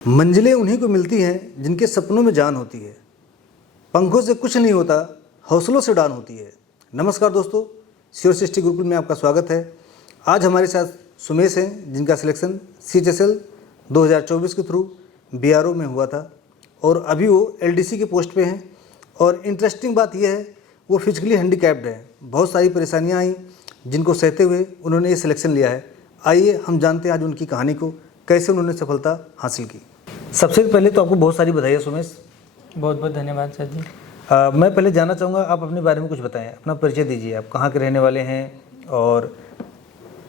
मंजिलें उन्हीं को मिलती हैं जिनके सपनों में जान होती है। पंखों से कुछ नहीं होता, हौसलों से उड़ान होती है। नमस्कार दोस्तों, श्योर सृष्टि गुरुकुल में आपका स्वागत है। आज हमारे साथ सुमेश हैं, जिनका सिलेक्शन CHSL 2024 के थ्रू BRO में हुआ था और अभी वो LDC के पोस्ट पे हैं। और इंटरेस्टिंग बात यह है, वो फिजिकली हैंडीकैप्ड हैं। बहुत सारी परेशानियाँ आई जिनको सहते हुए उन्होंने ये सिलेक्शन लिया है। आइए हम जानते हैं आज उनकी कहानी को, कैसे उन्होंने सफलता हासिल की। सबसे पहले तो आपको बहुत सारी बधाई सुमेश। बहुत बहुत धन्यवाद सर जी। मैं पहले जानना चाहूँगा, आप अपने बारे में कुछ बताएं, अपना परिचय दीजिए। आप कहाँ के रहने वाले हैं और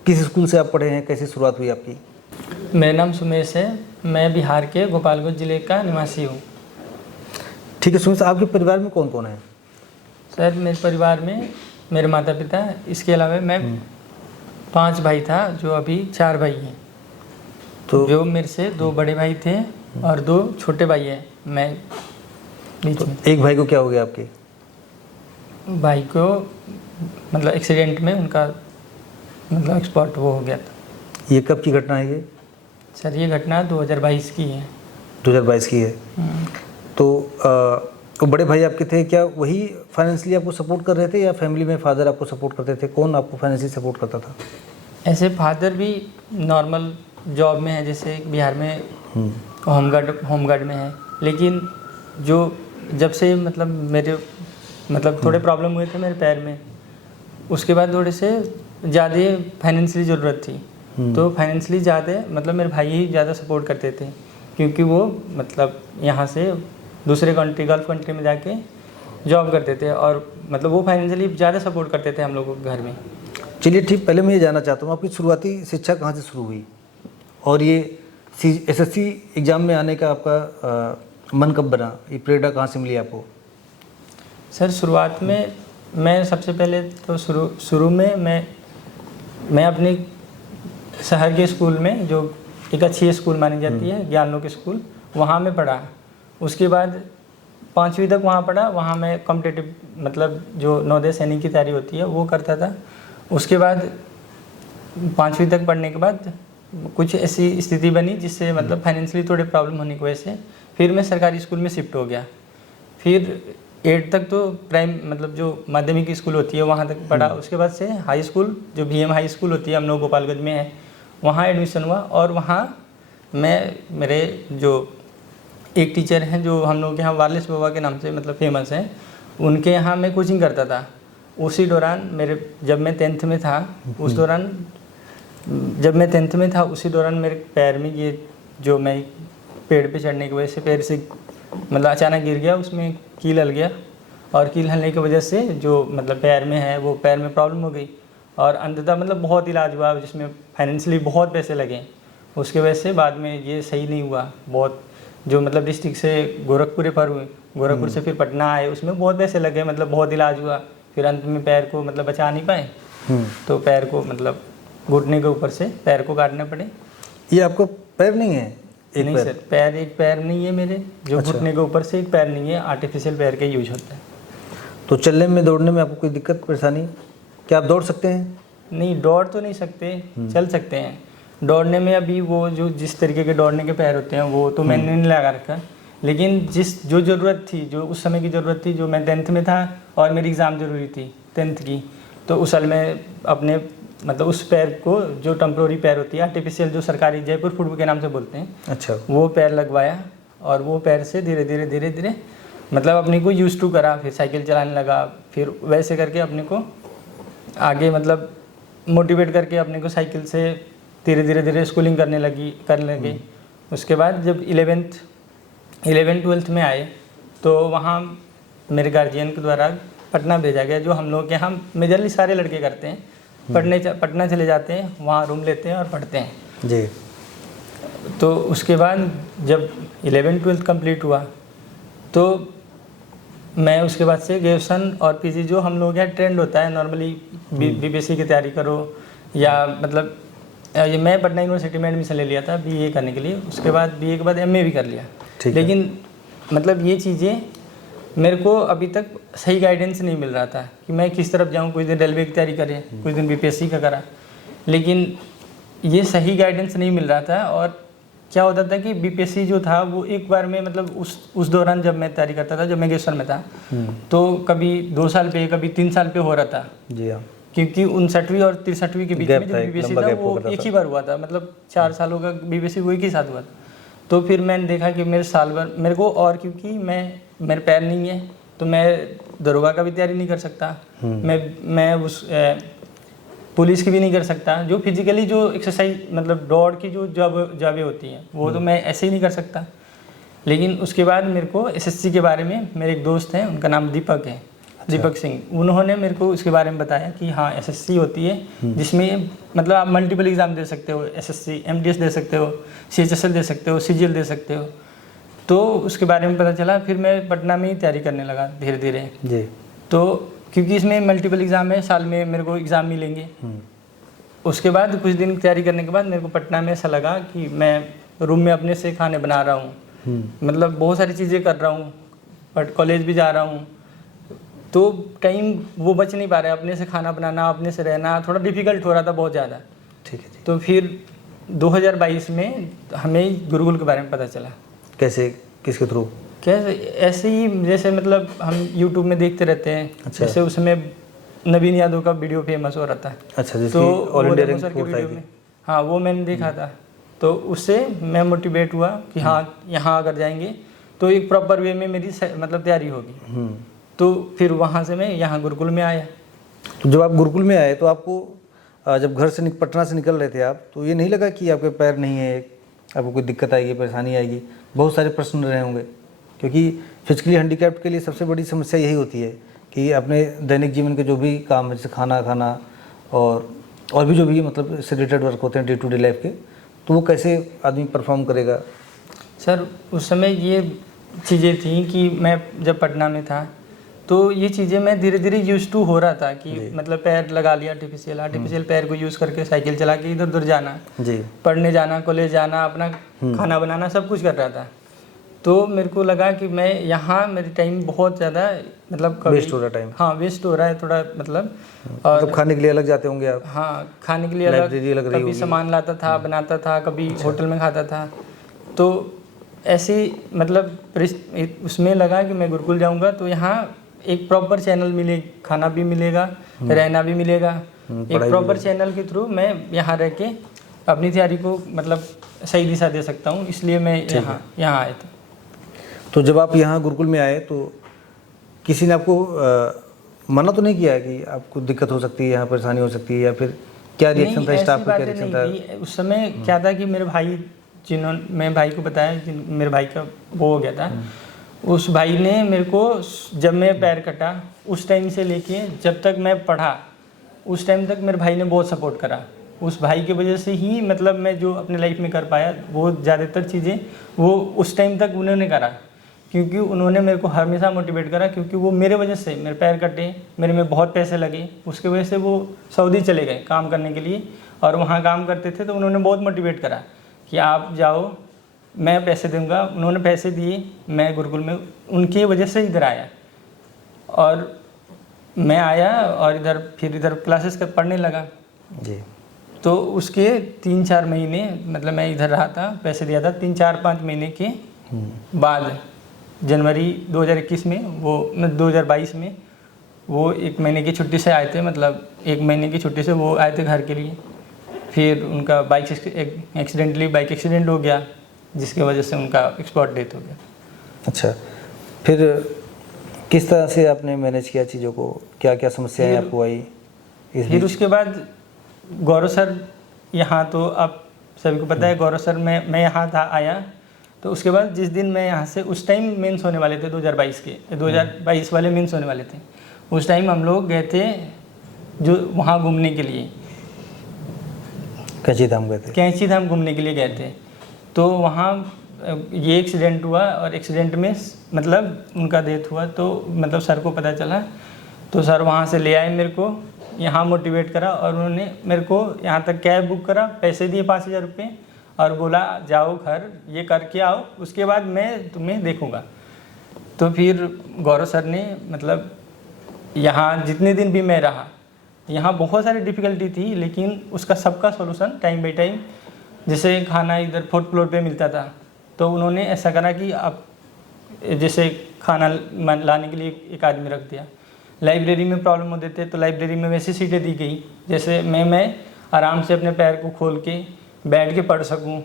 किस स्कूल से आप पढ़े हैं, कैसी शुरुआत हुई आपकी? मेरा नाम सुमेश है, मैं बिहार के गोपालगंज ज़िले का निवासी हूँ। ठीक है सुमेश, आपके परिवार में कौन कौन है? सर मेरे परिवार में मेरे माता पिता, इसके अलावा मैं 5 भाई था, जो अभी 4 भाई हैं। तो जो मेरे से 2 बड़े भाई थे और 2 छोटे भाई हैं, मैं बीच में। एक भाई को क्या हो गया आपके? भाई को मतलब एक्सीडेंट में उनका मतलब एक्सपर्ट वो हो गया था। ये कब की घटना है ये? सर ये घटना 2022 की है। 2022 की है। तो वो बड़े भाई आपके थे, क्या वही फाइनेंशियली आपको सपोर्ट कर रहे थे या फैमिली में फादर आपको सपोर्ट करते थे? कौन आपको फाइनेंशियली सपोर्ट करता था? ऐसे फादर भी नॉर्मल जॉब में है, जैसे बिहार में होमगार्ड में है। लेकिन जो जब से मतलब मेरे मतलब थोड़े प्रॉब्लम हुए थे मेरे पैर में, उसके बाद थोड़े से ज़्यादा फाइनेंशियली ज़रूरत थी। तो फाइनेंशियली ज़्यादा मतलब मेरे भाई ही ज़्यादा सपोर्ट करते थे, क्योंकि वो मतलब यहाँ से दूसरे कंट्री, गल्फ कंट्री में जाके जॉब करते थे और मतलब वो फाइनेंशियली ज़्यादा सपोर्ट करते थे हम लोगों को घर में। चलिए ठीक, पहले मैं ये जानना चाहता हूँ, आपकी शुरुआती शिक्षा कहाँ से शुरू हुई और ये SSC एग्ज़ाम में आने का आपका मन कब बना? ये प्रेरणा कहाँ से मिली आपको? सर शुरुआत में मैं सबसे पहले तो शुरू में मैं अपने शहर के स्कूल में, जो एक अच्छी स्कूल मानी जाती है, ज्ञानलोक स्कूल, वहाँ में पढ़ा। उसके बाद 5वीं तक वहाँ पढ़ा। वहाँ मैं कॉम्पिटिटिव मतलब जो नवोदय सैनिक की तैयारी होती है वो करता था। उसके बाद 5वीं तक पढ़ने के बाद कुछ ऐसी स्थिति बनी जिससे मतलब फाइनेंशियली थोड़े प्रॉब्लम होने की वजह से फिर मैं सरकारी स्कूल में शिफ्ट हो गया। फिर 8 तक तो प्राइम मतलब जो माध्यमिक स्कूल होती है वहाँ तक पढ़ा। उसके बाद से हाई स्कूल, जो VM हाई स्कूल होती है, हम लोग गोपालगंज में है, वहाँ एडमिशन हुआ। और वहाँ मैं मेरे जो एक टीचर हैं जो हम लोग के यहाँ वारलेस बाबा के नाम से मतलब फेमस हैं, उनके यहाँ मैं कोचिंग करता था। उसी दौरान जब मैं 10th में था, उस दौरान मेरे पैर में ये जो मैं पेड़ पे चढ़ने की वजह से पैर से मतलब अचानक गिर गया, उसमें कील हल गया। और कील हलने की वजह से जो मतलब पैर में है वो पैर में प्रॉब्लम हो गई और अंततः मतलब बहुत इलाज हुआ, जिसमें फाइनेंशियली बहुत पैसे लगे। उसके वजह से बाद में ये सही नहीं हुआ। बहुत जो मतलब डिस्ट्रिक्ट से गोरखपुर रेफर हुए, गोरखपुर से फिर पटना आए, उसमें बहुत पैसे लगे, मतलब बहुत इलाज हुआ। फिर अंत में पैर को मतलब बचा नहीं पाए, तो पैर को मतलब घुटने के ऊपर से पैर को काटने पड़े। ये आपको पैर नहीं है? नहीं सर, एक पैर नहीं है मेरे, जो घुटने के ऊपर से एक पैर नहीं है, आर्टिफिशियल पैर का यूज होता है। तो चलने में, दौड़ने में आपको कोई दिक्कत परेशानी? क्या आप दौड़ सकते हैं? नहीं, दौड़ तो नहीं सकते, चल सकते हैं। दौड़ने में अभी वो जो जिस तरीके के दौड़ने के पैर होते हैं वो तो मैंने नहीं लगा रखा, लेकिन जो ज़रूरत थी, जो उस समय की ज़रूरत थी, जो मैं 10th में था और मेरी एग्ज़ाम ज़रूरी थी 10th की, तो उस साल में अपने मतलब उस पैर को, जो टेम्प्रोरी पैर होती है आर्टिफिशियल, जो सरकारी जयपुर फुट के नाम से बोलते हैं, अच्छा, वो पैर लगवाया। और वो पैर से धीरे धीरे मतलब अपने को यूज टू करा। फिर साइकिल चलाने लगा, फिर वैसे करके अपने को आगे मतलब मोटिवेट करके अपने को साइकिल से धीरे धीरे स्कूलिंग करने लगे। उसके बाद जब 11th 12th में आए, तो वहाँ मेरे गार्जियन के द्वारा पटना भेजा गया, जो हम लोग के यहाँ मेजरली सारे लड़के करते हैं। पटना चले जाते हैं, वहाँ रूम लेते हैं और पढ़ते हैं जी। तो उसके बाद जब 11th 12th कंप्लीट हुआ, तो मैं उसके बाद से ग्रेजुएशन और PG, जो हम लोग यहाँ ट्रेंड होता है नॉर्मली, BPSC की तैयारी करो या मतलब ये मैं पटना यूनिवर्सिटी में एडमिशन ले लिया था BA करने के लिए। उसके बाद BA के बाद MA भी कर लिया। लेकिन मतलब ये चीज़ें मेरे को अभी तक सही गाइडेंस नहीं मिल रहा था कि मैं किस तरफ जाऊँ। कुछ दिन रेलवे की तैयारी करें, कुछ दिन BPSC का करा, लेकिन ये सही गाइडेंस नहीं मिल रहा था। और क्या होता था कि बीपीएससी जो था वो एक बार में मतलब उस दौरान जब मैं तैयारी करता था, जब मैं गेस्वर में था, तो कभी 2 साल पे कभी 3 साल पे हो रहा था। जी हाँ। क्योंकि 59वीं और 63वीं के बीच में जो बीपीएससी था वो एक ही बार हुआ था, मतलब 4 सालों का बीपीएससी वो एक ही साथ हुआ था। तो फिर मैंने देखा कि मेरे साल भर मेरे को, और क्योंकि मेरे पैर नहीं है तो मैं दरोगा का भी तैयारी नहीं कर सकता, मैं उस पुलिस की भी नहीं कर सकता। जो फिजिकली जो एक्सरसाइज मतलब दौड़ की जो जॉबें होती हैं वो तो मैं ऐसे ही नहीं कर सकता। लेकिन उसके बाद मेरे को एसएससी के बारे में, मेरे एक दोस्त हैं उनका नाम दीपक है, दीपक सिंह, उन्होंने मेरे को उसके बारे में बताया कि हाँ एसएससी होती है जिसमें मतलब आप मल्टीपल एग्ज़ाम दे सकते हो, एसएससी एमटीएस दे सकते हो, सीएचएसएल दे सकते हो, सीजीएल दे सकते हो। तो उसके बारे में पता चला, फिर मैं पटना में ही तैयारी करने लगा धीरे धीरे जी। तो क्योंकि इसमें मल्टीपल एग्ज़ाम है, साल में मेरे को एग्ज़ाम मिलेंगे। उसके बाद कुछ दिन तैयारी करने के बाद मेरे को पटना में ऐसा लगा कि मैं रूम में अपने से खाने बना रहा हूँ, मतलब बहुत सारी चीज़ें कर रहा हूँ, बट कॉलेज भी जा रहा हूँ, तो टाइम वो बच नहीं पा रहा है। अपने से खाना बनाना, अपने से रहना थोड़ा डिफ़िकल्ट हो रहा था बहुत ज़्यादा। ठीक है जी। तो फिर 2022 में हमें गुरुकुल के बारे में पता चला। कैसे, किसके थ्रू? कैसे, ऐसे ही जैसे मतलब हम यूट्यूब में देखते रहते हैं। अच्छा। जैसे उसमें नवीन यादव का वीडियो फेमस हो रहा था। अच्छा, जिसकी तो ऑल इंडिया रेमो सर रैंक के 4 वीडियो थी। में, हाँ वो मैंने देखा था। तो उससे मैं मोटिवेट हुआ कि हाँ यहाँ अगर जाएंगे तो एक प्रॉपर वे में मेरी मतलब तैयारी होगी। तो फिर वहाँ से मैं यहाँ गुरुकुल में आया। तो जब आप गुरुकुल में आए तो आपको जब घर से पटना से निकल रहे थे आप, तो ये नहीं लगा कि आपके पैर नहीं है, आपको कोई दिक्कत आएगी, परेशानी आएगी? बहुत सारे प्रश्न रहे होंगे, क्योंकि फिजिकली हैंडीकैप्ड के लिए सबसे बड़ी समस्या यही होती है कि अपने दैनिक जीवन के जो भी काम है, जैसे खाना खाना और भी जो भी मतलब इससे रिलेटेड वर्क होते हैं डे टू डे लाइफ के, तो वो कैसे आदमी परफॉर्म करेगा? सर उस समय ये चीज़ें थी कि मैं जब पटना में था तो ये चीज़ें मैं धीरे धीरे यूज टू हो रहा था कि मतलब पैर लगा लिया आर्टिफिशियल पैर को यूज़ करके साइकिल चला के इधर उधर जाना जी, पढ़ने जाना, कॉलेज जाना, अपना खाना बनाना, सब कुछ कर रहा था। तो मेरे को लगा कि मैं यहाँ मेरी टाइम बहुत ज़्यादा मतलब वेस्ट हो रहा टाइम। हाँ वेस्ट हो रहा है थोड़ा मतलब। और मतलब खाने के लिए अलग जाते होंगे आप? हाँ खाने के लिए अलग, कभी सामान लाता था बनाता था, कभी होटल में खाता था। तो ऐसी मतलब उसमें लगा कि मैं गुरुकुल जाऊंगा तो यहाँ एक प्रॉपर चैनल मिले, खाना भी मिलेगा, रहना भी मिलेगा, एक प्रॉपर चैनल के थ्रू मैं यहाँ रह के अपनी तैयारी को मतलब सही दिशा दे सकता हूँ। इसलिए मैं यहाँ आया था। तो जब आप यहाँ गुरुकुल में आए तो किसी ने आपको मना तो नहीं किया कि आपको दिक्कत हो सकती है, यहाँ परेशानी हो सकती है, या फिर क्या रिएक्शन था स्टाफ का? क्या रिएक्शन था उस समय? क्या था कि मेरे भाई, मैं भाई को बताया, मेरे भाई का वो हो गया था, उस भाई ने मेरे को जब मैं पैर कटा उस टाइम से लेके जब तक मैं पढ़ा उस टाइम तक मेरे भाई ने बहुत सपोर्ट करा। उस भाई की वजह से ही मतलब मैं जो अपने लाइफ में कर पाया वो ज़्यादातर चीज़ें वो उस टाइम तक उन्होंने करा, क्योंकि उन्होंने मेरे को हमेशा मोटिवेट करा। क्योंकि वो मेरे वजह से मेरे पैर कटे, मेरे में बहुत पैसे लगे, उसके वजह से वो सऊदी चले गए काम करने के लिए और वहाँ काम करते थे। तो उन्होंने बहुत मोटिवेट करा कि आप जाओ, मैं पैसे दूंगा। उन्होंने पैसे दिए, मैं गुरुकुल में उनकी वजह से इधर आया और मैं आया और इधर क्लासेस पढ़ने लगा जी। तो उसके 3-4 महीने मतलब मैं इधर रहा था, पैसे दिया था। 3-4-5 महीने के बाद जनवरी 2021 में वो 2022 में वो 1 महीने की छुट्टी से आए थे, मतलब 1 महीने की छुट्टी से वो आए थे घर के लिए। फिर उनका एक्सीडेंटली बाइक एक्सीडेंट हो गया जिसकी वजह से उनका एक्सपर्ट डेथ हो गया। अच्छा, फिर किस तरह से आपने मैनेज किया चीज़ों को? क्या क्या समस्याएं आपको आई? फिर उसके बाद गौरव सर यहाँ, तो आप सभी को पता है गौरव सर, मैं यहाँ था आया। तो उसके बाद जिस दिन मैं यहाँ से, उस टाइम मेंस होने वाले थे 2022 के, 2022 वाले मेंस होने वाले थे। उस टाइम हम लोग गए थे जो वहाँ घूमने के लिए, कैंची धाम गए थे। कैंची धाम घूमने के लिए गए थे। तो वहाँ ये एक्सीडेंट हुआ और एक्सीडेंट में मतलब उनका डेथ हुआ। तो मतलब सर को पता चला तो सर वहाँ से ले आए मेरे को, यहाँ मोटिवेट करा और उन्होंने मेरे को यहाँ तक कैब बुक करा, पैसे दिए 5000 रुपये और बोला जाओ घर, ये करके आओ, उसके बाद मैं तुम्हें देखूँगा। तो फिर गौरव सर ने मतलब यहाँ जितने दिन भी मैं रहा, यहाँ बहुत सारी डिफ़िकल्टी थी, लेकिन उसका सबका सॉल्यूशन टाइम बाई टाइम जैसे खाना इधर 4th फ्लोर पे मिलता था, तो उन्होंने ऐसा करा कि आप जैसे खाना लाने के लिए एक आदमी रख दिया। लाइब्रेरी में प्रॉब्लम होते थे तो लाइब्रेरी में वैसी सीटें दी गई जैसे मैं आराम से अपने पैर को खोल के बैठ के पढ़ सकूं।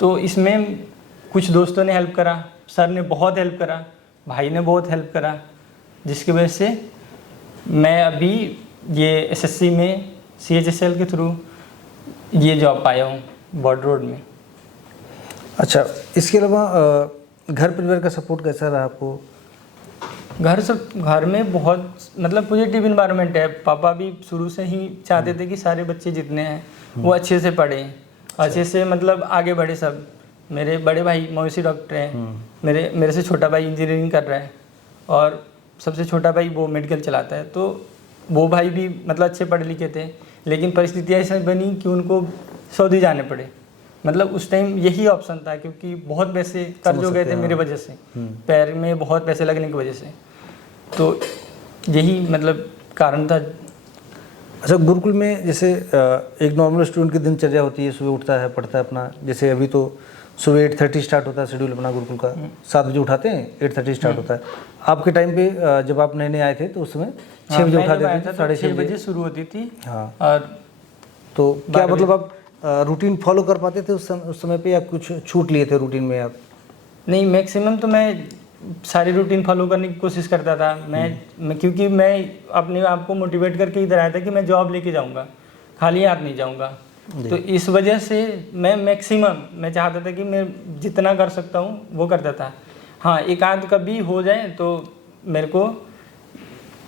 तो इसमें कुछ दोस्तों ने हेल्प करा, सर ने बहुत हेल्प करा, भाई ने बहुत हेल्प करा, जिसकी वजह से मैं अभी ये एसएससी में CHSL के थ्रू ये जॉब पाया हूँ बॉर्डर रोड में। अच्छा, इसके अलावा घर परिवार का सपोर्ट कैसा रहा आपको? घर में बहुत मतलब पॉजिटिव इन्वायरमेंट है। पापा भी शुरू से ही चाहते थे कि सारे बच्चे जितने हैं वो अच्छे से पढ़ें, अच्छे से मतलब आगे बढ़े सब। मेरे बड़े भाई मवेशी डॉक्टर हैं, मेरे से छोटा भाई इंजीनियरिंग कर रहा है और सबसे छोटा भाई वो मेडिकल चलाता है। तो वो भाई भी मतलब अच्छे पढ़े लिखे थे, लेकिन परिस्थितियाँ ऐसी बनी कि उनको सऊदी जाने पड़े। मतलब उस टाइम यही ऑप्शन था क्योंकि बहुत पैसे कर्ज हो गए थे मेरी वजह से, पैर में बहुत पैसे लगने की वजह से। तो यही मतलब कारण था। अच्छा, गुरुकुल में जैसे एक नॉर्मल स्टूडेंट की दिनचर्या होती है, सुबह उठता है, पढ़ता है अपना, जैसे अभी तो सुबह 8:30 स्टार्ट होता है शेड्यूल अपना गुरुकुल का, 7 बजे उठाते हैं, 8:30 स्टार्ट होता है। आपके टाइम पे जब आप नए नए आए थे तो उस समय 6 बजे उठाते थे, 6:30 बजे शुरू होती थी। हाँ, और तो क्या मतलब आप रूटीन फॉलो कर पाते थे उस समय पे, या कुछ छूट लिए थे रूटीन में आप? नहीं, मैक्सिमम तो मैं सारी रूटीन फॉलो करने की कोशिश करता था। मैं क्योंकि मैं अपने आप को मोटिवेट करके इधर आया था कि मैं जॉब लेके जाऊंगा, खाली हाथ नहीं जाऊंगा। तो इस वजह से मैं मैक्सिमम मैं चाहता था कि मैं जितना कर सकता हूँ वो करता था। हाँ, एक आध कभी हो जाए तो मेरे को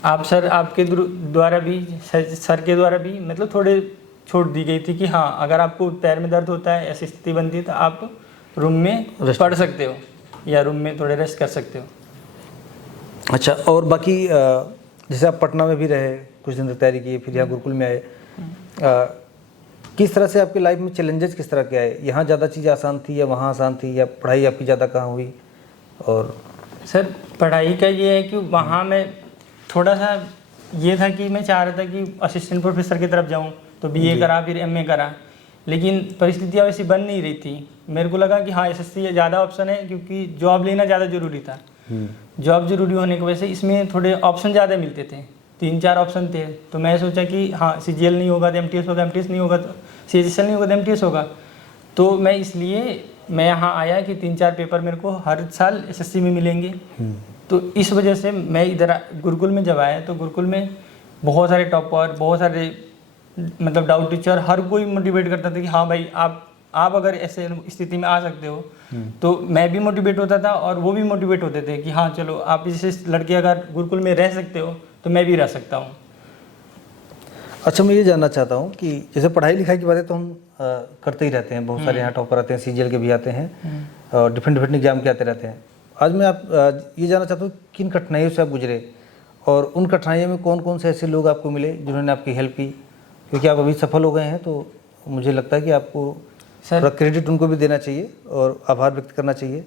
आपके द्वारा भी, सर के द्वारा भी मतलब थोड़े छूट दी गई थी कि हाँ, अगर आपको पैर में दर्द होता है, ऐसी स्थिति बनती है तो आप रूम में पढ़ सकते हो या रूम में थोड़े रेस्ट कर सकते हो। अच्छा, और बाकी जैसे आप पटना में भी रहे, कुछ दिन तक तैयारी की, फिर यहाँ गुरुकुल में आए, किस तरह से आपकी लाइफ में चैलेंजेस किस तरह के आए? यहाँ ज़्यादा चीज़ आसान थी या वहाँ आसान थी, या पढ़ाई आपकी ज़्यादा कहाँ हुई? और सर, पढ़ाई का ये है कि वहाँ मैं थोड़ा सा ये था कि मैं चाह रहा था कि असिस्टेंट प्रोफेसर की तरफ जाऊँ, तो BA करा, फिर MA करा, लेकिन परिस्थितियाँ वैसी बन नहीं रही थी। मेरे को लगा कि हाँ, SSC ज़्यादा ऑप्शन है क्योंकि जॉब लेना ज़्यादा ज़रूरी था। जॉब ज़रूरी होने की वजह से इसमें थोड़े ऑप्शन ज़्यादा मिलते थे, 3-4 ऑप्शन थे। तो मैं सोचा कि हाँ, CGL नहीं होगा तो MTS होगा, MTS नहीं होगा तो CHSL नहीं होगा तो MTS होगा। तो मैं इसलिए मैं यहाँ आया कि 3-4 पेपर मेरे को हर साल SSC में मिलेंगे। तो इस वजह से मैं इधर गुरुकुल में जब आया तो गुरुकुल में बहुत सारे टॉपर, बहुत सारे मतलब डाउट टीचर, हर कोई मोटिवेट करता था कि हाँ भाई, आप अगर ऐसे स्थिति में आ सकते हो। तो मैं भी मोटिवेट होता था और वो भी मोटिवेट होते थे कि हाँ चलो, आप जैसे लड़के अगर गुरुकुल में रह सकते हो तो मैं भी रह सकता हूँ। अच्छा, मैं ये जानना चाहता हूँ कि जैसे पढ़ाई लिखाई की बातें तो हम करते ही रहते हैं, बहुत सारे यहाँ टॉपर आते हैं, CGL के भी आते हैं और डिफरेंट एग्जाम के आते रहते हैं। आज मैं ये जानना चाहता हूँ किन कठिनाइयों से आप गुजरे और उन कठिनाइयों में कौन कौन से ऐसे लोग आपको मिले जिन्होंने आपकी हेल्प की, क्योंकि आप अभी सफल हो गए हैं। तो मुझे लगता है कि आपको थोड़ा क्रेडिट उनको भी देना चाहिए और आभार व्यक्त करना चाहिए।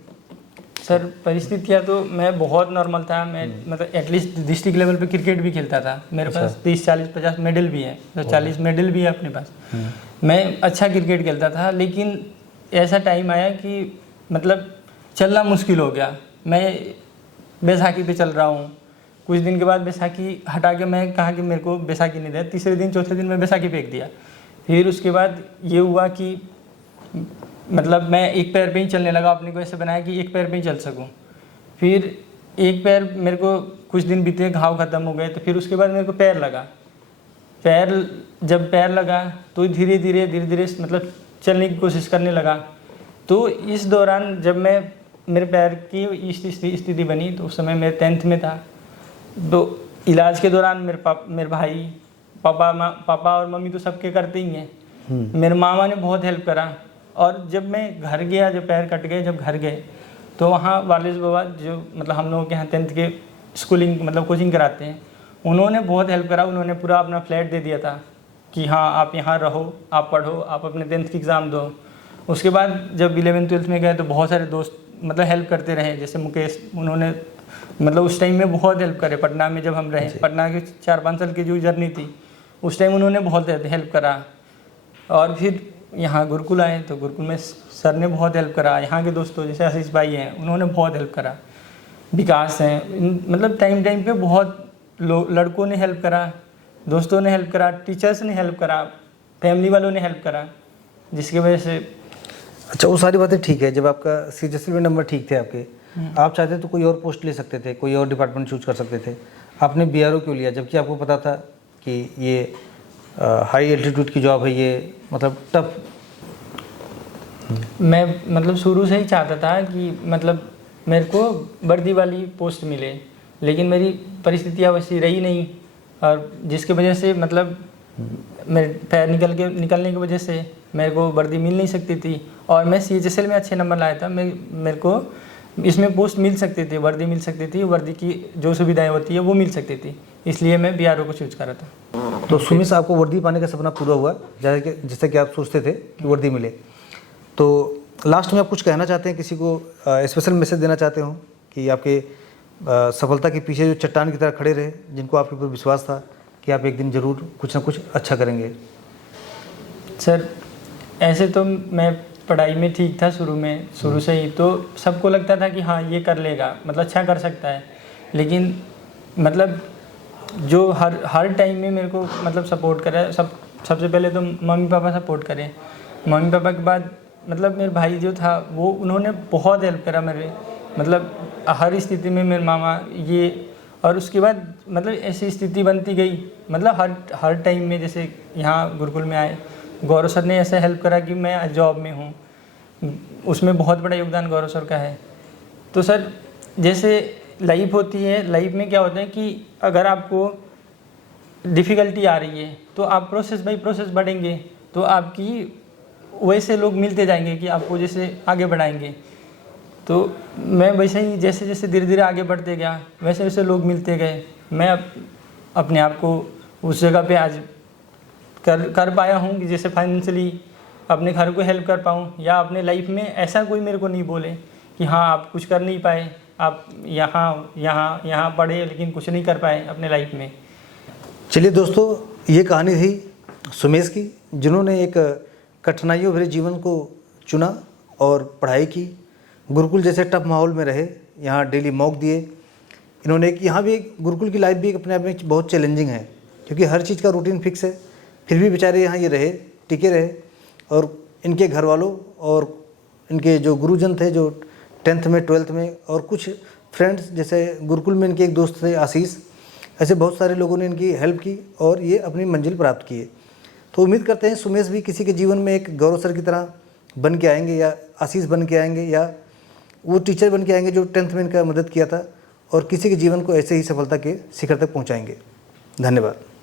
सर, परिस्थितियाँ तो मैं बहुत नॉर्मल था। मैं मतलब एटलीस्ट डिस्ट्रिक्ट लेवल पे क्रिकेट भी खेलता था। मेरे पास 30, 40, 50 मेडल भी है, तो 40 मेडल भी है अपने पास। मैं अच्छा क्रिकेट खेलता था, लेकिन ऐसा टाइम आया कि मतलब चलना मुश्किल हो गया। मैं बैसाखी पे चल रहा हूँ, कुछ दिन के बाद बैसाखी हटा के मैं कहा कि मेरे को बैसाखी नहीं दे, तीसरे दिन चौथे दिन मैं बैसाखी फेंक दिया। फिर उसके बाद ये हुआ कि मतलब मैं एक पैर पे ही चलने लगा, अपने को ऐसे बनाया कि एक पैर पे ही चल सकूं। फिर एक पैर मेरे को कुछ दिन बीते, घाव ख़त्म हो गए, तो फिर उसके बाद मेरे को पैर लगा। जब पैर लगा तो धीरे धीरे मतलब चलने की कोशिश करने लगा। तो इस दौरान जब मेरे पैर की स्थिति बनी तो उस समय मैं 10th में था। तो इलाज के दौरान मेरे भाई, पापा और मम्मी तो सबके करते ही हैं। मेरे मामा ने बहुत हेल्प करा। और जब मैं घर गया, जब पैर कट गए, जब घर गए तो वहाँ वालिद बाबा जो मतलब हम लोगों के यहाँ 10th के स्कूलिंग मतलब कोचिंग कराते हैं, उन्होंने बहुत हेल्प करा। उन्होंने पूरा अपना फ्लैट दे दिया था कि हाँ, आप यहाँ रहो, आप पढ़ो, आप अपने 10th की एग्ज़ाम दो। उसके बाद जब 11th 12th में गए तो बहुत सारे दोस्त मतलब हेल्प करते रहे, जैसे मुकेश, उन्होंने मतलब उस टाइम में बहुत हेल्प करे। पटना में जब हम रहे, पटना की 4-5 साल की जो जर्नी थी, उस टाइम उन्होंने बहुत हेल्प करा। और फिर यहाँ गुरुकुल आए तो गुरुकुल में सर ने बहुत हेल्प करा। यहाँ के दोस्तों जैसे आशीष भाई हैं, उन्होंने बहुत हेल्प करा। विकास हैं, मतलब टाइम टाइम पे बहुत लड़कों ने हेल्प करा, दोस्तों ने हेल्प करा, टीचर्स ने हेल्प करा, फैमिली वालों ने हेल्प करा, जिसकी वजह से। अच्छा, वो सारी बातें ठीक है। जब आपका सीजीएसएल में नंबर ठीक थे आपके, आप चाहते तो कोई और पोस्ट ले सकते थे, कोई और डिपार्टमेंट चूज कर सकते थे। आपने बीआरओ क्यों लिया, जबकि आपको पता था कि ये हाई एल्टीट्यूड की जॉब है, ये मतलब टफ? मैं मतलब शुरू से ही चाहता था कि मतलब मेरे को वर्दी वाली पोस्ट मिले, लेकिन मेरी परिस्थितियाँ वैसी रही नहीं, और जिसकी वजह से मतलब मेरे पैर निकलने की वजह से मेरे को वर्दी मिल नहीं सकती थी। और मैं सीएचएसएल में अच्छे नंबर लाया था, मेरे को इसमें पोस्ट मिल सकती थी, वर्दी मिल सकती थी, वर्दी की जो सुविधाएं होती है वो मिल सकती थी, इसलिए मैं बीआरओ को चूज करा था। तो सुमित साहब को वर्दी पाने का सपना पूरा हुआ, जैसे कि आप सोचते थे कि वर्दी मिले। तो लास्ट में आप कुछ कहना चाहते हैं, किसी को स्पेशल मैसेज देना चाहते हो कि आपके सफलता के पीछे जो चट्टान की तरह खड़े रहे, जिनको आपके ऊपर विश्वास था कि आप एक दिन ज़रूर कुछ ना कुछ अच्छा करेंगे? सर ऐसे तो मैं पढ़ाई में ठीक था शुरू से ही, तो सबको लगता था कि हाँ ये कर लेगा, मतलब अच्छा कर सकता है। लेकिन मतलब जो हर टाइम में मेरे को मतलब सपोर्ट करे, सबसे पहले तो मम्मी पापा सपोर्ट करें। मम्मी पापा के बाद मतलब मेरे भाई जो था वो, उन्होंने बहुत हेल्प करा मेरे, मतलब हर स्थिति में मेरे मामा ये। और उसके बाद मतलब ऐसी स्थिति बनती गई, मतलब हर टाइम में, जैसे यहाँ गुरुकुल में आए, गौरव सर ने ऐसे हेल्प करा कि मैं आज जॉब में हूँ, उसमें बहुत बड़ा योगदान गौरव सर का है। तो सर जैसे लाइफ होती है, लाइफ में क्या होता है कि अगर आपको डिफ़िकल्टी आ रही है तो आप प्रोसेस बाय प्रोसेस बढ़ेंगे, तो आपकी वैसे लोग मिलते जाएंगे कि आपको जैसे आगे बढ़ाएंगे। तो मैं वैसे ही जैसे जैसे धीरे धीरे आगे बढ़ते गया, वैसे वैसे लोग मिलते गए। मैं अपने आप को उस जगह पे आज कर पाया हूँ कि जैसे फाइनेंशियली अपने घर को हेल्प कर पाऊँ, या अपने लाइफ में ऐसा कोई मेरे को नहीं बोले कि हाँ आप कुछ कर नहीं पाए, आप यहाँ पढ़े लेकिन कुछ नहीं कर पाए अपने लाइफ में। चलिए दोस्तों, ये कहानी थी सुमेश की, जिन्होंने एक कठिनाइयों भरे जीवन को चुना और पढ़ाई की। गुरुकुल जैसे टफ माहौल में रहे, यहाँ डेली मॉक दिए इन्होंने। यहाँ भी एक गुरुकुल की लाइफ भी अपने आप में बहुत चैलेंजिंग है, क्योंकि हर चीज़ का रूटीन फिक्स है। फिर भी बेचारे यहाँ ये रहे, टिके रहे। और इनके घर वालों और इनके जो गुरुजन थे, जो 10th में 12th में, और कुछ फ्रेंड्स, जैसे गुरुकुल में इनके एक दोस्त थे आशीष, ऐसे बहुत सारे लोगों ने इनकी हेल्प की और ये अपनी मंजिल प्राप्त किए। तो उम्मीद करते हैं सुमेश भी किसी के जीवन में एक गौरव सर की तरह बन के आएंगे, या आशीष बन के आएंगे, या वो टीचर बन के आएंगे जो 10th में इनका मदद किया था, और किसी के जीवन को ऐसे ही सफलता के शिखर तक पहुंचाएंगे। धन्यवाद।